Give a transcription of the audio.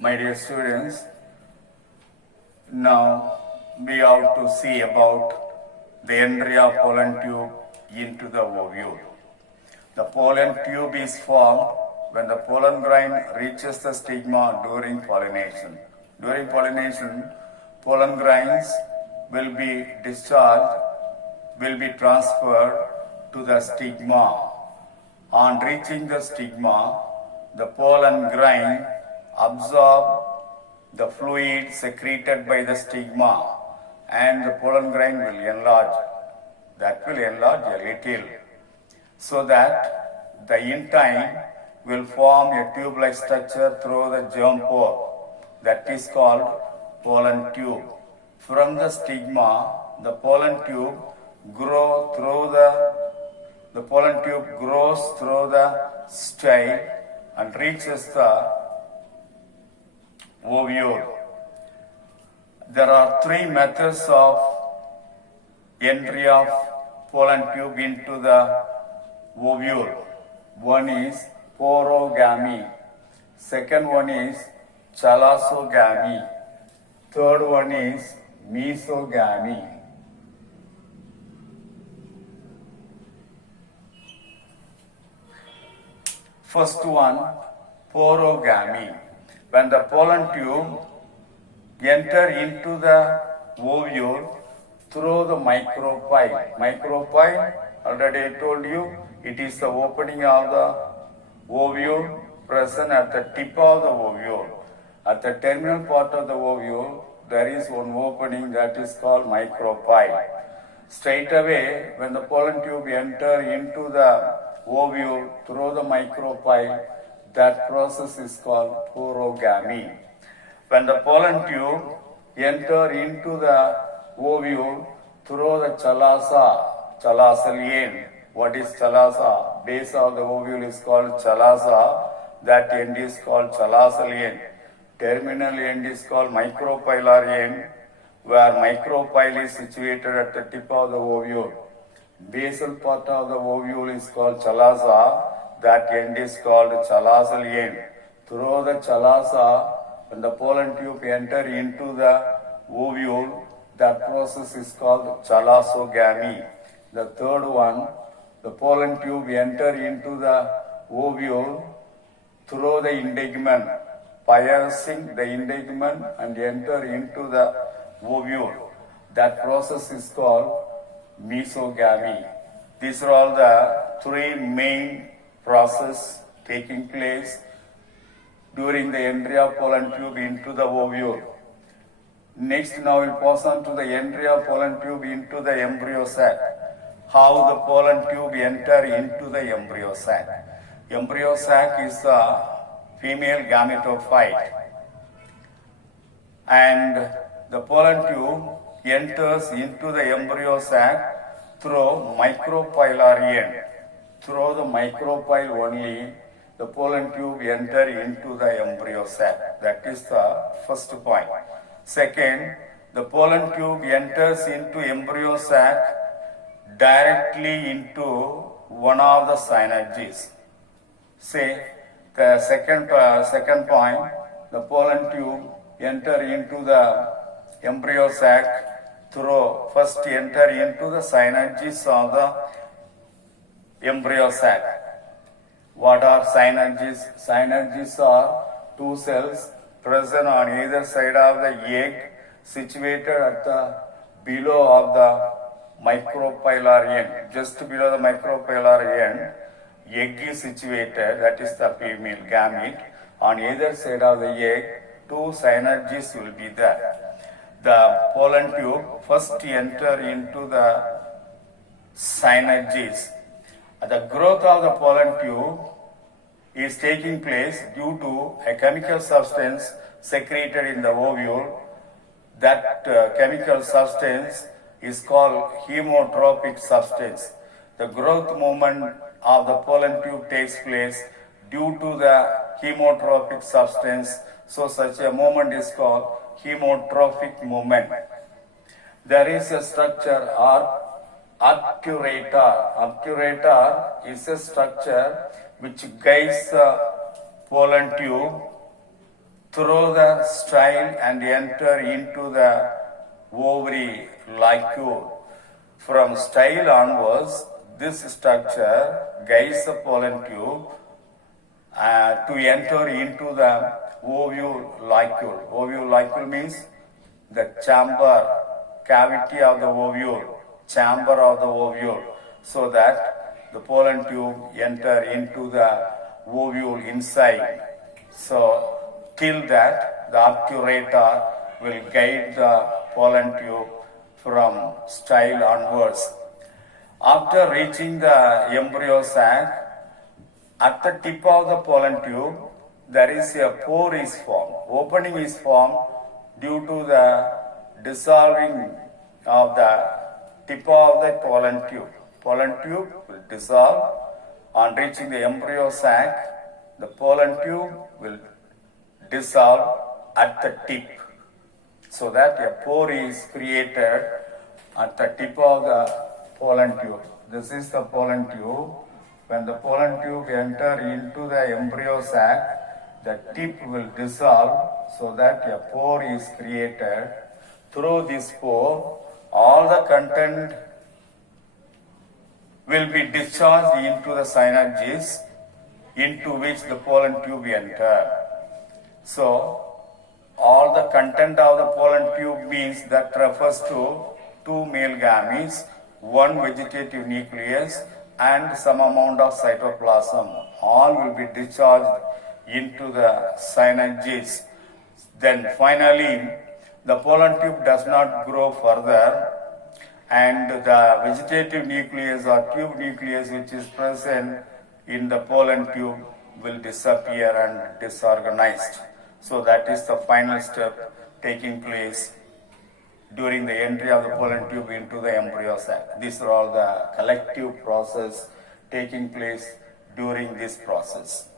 My dear students, now we have to see about the entry of pollen tube into the ovule. The pollen tube is formed when the pollen grain reaches the stigma during pollination. During pollination, pollen grains will be discharged, will be transferred to the stigma. On reaching the stigma, the pollen grain absorb the fluid secreted by the stigma and the pollen grain will enlarge. That will enlarge a little so that the intine will form a tube-like structure through the germ pore. That is called pollen tube. From the stigma, the pollen tube grows through the style and reaches the ovule. There are three methods of entry of pollen tube into the ovule. One is porogamy. Second one is chalazomy. Third one is mesogamy. First one, porogamy. When the pollen tube enter into the ovule through the micropyle. Micropyle, already I told you, it is the opening of the ovule present at the tip of the ovule. At the terminal part of the ovule, there is one opening that is called micropyle. Straight away, when the pollen tube enter into the ovule through the micropyle, that process is called porogamy. When the pollen tube enter into the ovule through the chalaza, what is chalaza? Base of the ovule is called chalaza, that end is called chalaza. Terminal end is called micropylar end, where micropyle is situated at the tip of the ovule. Basal part of the ovule is called chalaza, that end is called chalaza end. Through the chalaza, when the pollen tube enter into the ovule, that process is called chalazogamy. The third one, the pollen tube enter into the ovule through the integument, piercing the integument and enter into the ovule. That process is called mesogamy. These are all the three main processes taking place during the entry of pollen tube into the ovule. Next, now we'll pass on to the entry of pollen tube into the embryo sac. How the pollen tube enter into the embryo sac. Embryo sac is a female gametophyte, and the pollen tube enters into the embryo sac through micropylar end. Through the micropyle only, the pollen tube enter into the embryo sac. That is the first point. Second, the pollen tube enters into embryo sac directly into one of the synergies. Say the second point, the pollen tube enter into the embryo sac through first enter into the synergies of the embryo sac. What are synergies? Synergies are two cells present on either side of the egg, situated at the below of the micropylar end. Just below the micropylar end, egg is situated, that is the female gamete. On either side of the egg, two synergies will be there. The pollen tube first enter into the synergies. The growth of the pollen tube is taking place due to a chemical substance secreted in the ovule. That chemical substance is called hemotropic substance. The growth movement of the pollen tube takes place due to the hemotropic substance. So such a movement is called hemotrophic movement. There is a structure or obturator. Obturator is a structure which guides the pollen tube through the style and enter into the ovary liquor. From style onwards, this structure guides the pollen tube to enter into the ovule. Ovule means the chamber, cavity of the ovule, chamber of the ovule, so that the pollen tube enter into the ovule inside. So till that, the obturator will guide the pollen tube from style onwards. After reaching the embryo sac, at the tip of the pollen tube, there is a pore is formed. Opening is formed due to the dissolving of the tip of the pollen tube. Pollen tube will dissolve. On reaching the embryo sac, the pollen tube will dissolve at the tip, so that a pore is created at the tip of the pollen tube. This is the pollen tube. When the pollen tube enter into the embryo sac, the tip will dissolve so that a pore is created. Through this pore, all the content will be discharged into the synages into which the pollen tube enter. So, all the content of the pollen tube means that refers to two male gametes, one vegetative nucleus, and some amount of cytoplasm. All will be discharged into the synages. Then finally, the pollen tube does not grow further, and the vegetative nucleus or tube nucleus which is present in the pollen tube will disappear and disorganized. So that is the final step taking place during the entry of the pollen tube into the embryo sac. These are all the collective process taking place during this process.